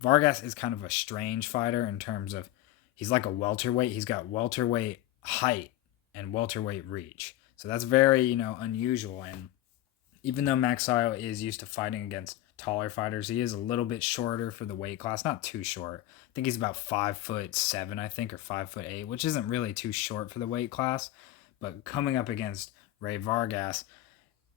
Vargas is kind of a strange fighter in terms of he's like a welterweight. He's got welterweight height and welterweight reach. So that's very, unusual. And even though Magsayo is used to fighting against taller fighters, he is a little bit shorter for the weight class. Not too short. I think he's about 5'7", I think, or 5'8", which isn't really too short for the weight class. But coming up against Rey Vargas,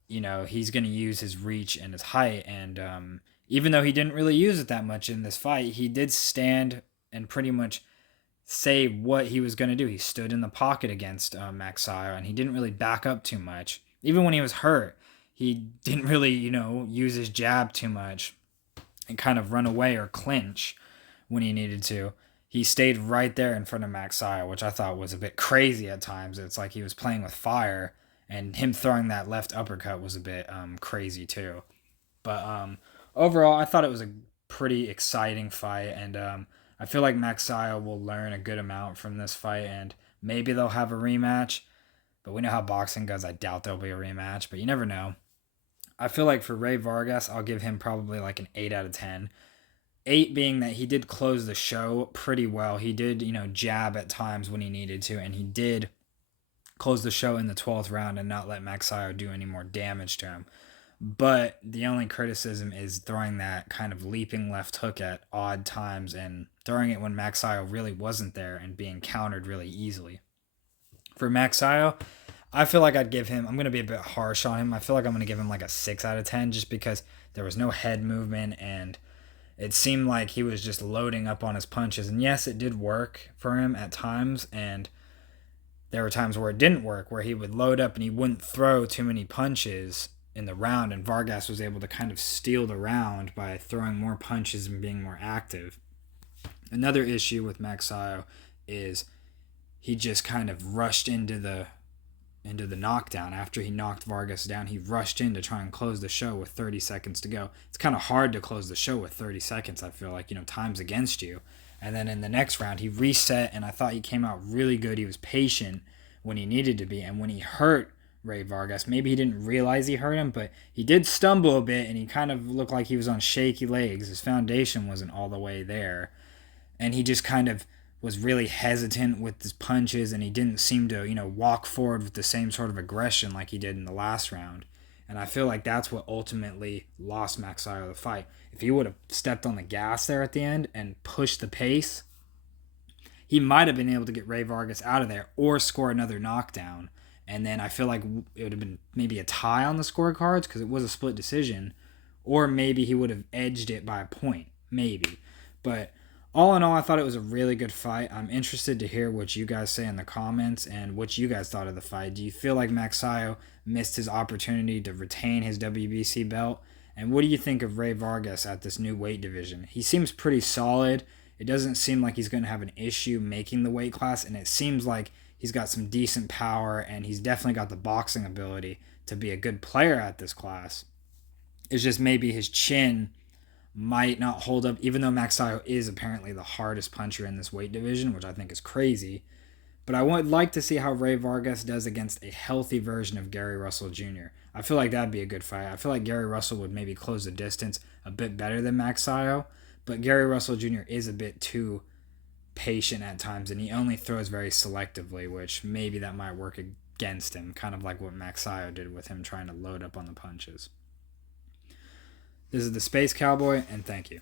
he's going to use his reach and his height. And even though he didn't really use it that much in this fight, he did stand and pretty much say what he was going to do. He stood in the pocket against Magsayo, and he didn't really back up too much. Even when he was hurt, he didn't really, use his jab too much and kind of run away or clinch when he needed to. He stayed right there in front of Magsayo, which I thought was a bit crazy at times. It's like he was playing with fire, and him throwing that left uppercut was a bit crazy too. But overall, I thought it was a pretty exciting fight, and I feel like Magsayo will learn a good amount from this fight, and maybe they'll have a rematch. But we know how boxing goes. I doubt there'll be a rematch, but you never know. I feel like for Rey Vargas, I'll give him probably like an 8 out of 10. 8 being that he did close the show pretty well. He did, jab at times when he needed to, and he did close the show in the 12th round and not let Magsayo do any more damage to him. But the only criticism is throwing that kind of leaping left hook at odd times and throwing it when Magsayo really wasn't there and being countered really easily. For Magsayo, I feel like I'm going to be a bit harsh on him. I feel like I'm going to give him like a 6 out of 10 just because there was no head movement and it seemed like he was just loading up on his punches. And yes, it did work for him at times, and there were times where it didn't work, where he would load up and he wouldn't throw too many punches in the round, and Vargas was able to kind of steal the round by throwing more punches and being more active. Another issue with Magsayo is he just kind of rushed into the knockdown. After he knocked Vargas down, he rushed in to try and close the show with 30 seconds to go. It's kind of hard to close the show with 30 seconds, I feel like, time's against you. And then in the next round, he reset, and I thought he came out really good. He was patient when he needed to be, and when he hurt Rey Vargas, maybe he didn't realize he hurt him, but he did stumble a bit, and he kind of looked like he was on shaky legs. His foundation wasn't all the way there, and he just kind of was really hesitant with his punches, and he didn't seem to, walk forward with the same sort of aggression like he did in the last round. And I feel like that's what ultimately lost Magsayo the fight. If he would have stepped on the gas there at the end and pushed the pace, he might have been able to get Rey Vargas out of there or score another knockdown. And then I feel like it would have been maybe a tie on the scorecards because it was a split decision. Or maybe he would have edged it by a point. Maybe. But all in all, I thought it was a really good fight. I'm interested to hear what you guys say in the comments and what you guys thought of the fight. Do you feel like Magsayo missed his opportunity to retain his WBC belt? And what do you think of Rey Vargas at this new weight division? He seems pretty solid. It doesn't seem like he's going to have an issue making the weight class, and it seems like he's got some decent power, and he's definitely got the boxing ability to be a good player at this class. It's just maybe his chin might not hold up, even though Magsayo is apparently the hardest puncher in this weight division, which I think is crazy. But I would like to see how Rey Vargas does against a healthy version of Gary Russell Jr. I feel like that'd be a good fight. I feel like Gary Russell would maybe close the distance a bit better than Magsayo, but Gary Russell Jr. is a bit too patient at times, and he only throws very selectively, which maybe that might work against him, kind of like what Magsayo did with him trying to load up on the punches. This is the Space Cowboy, and thank you.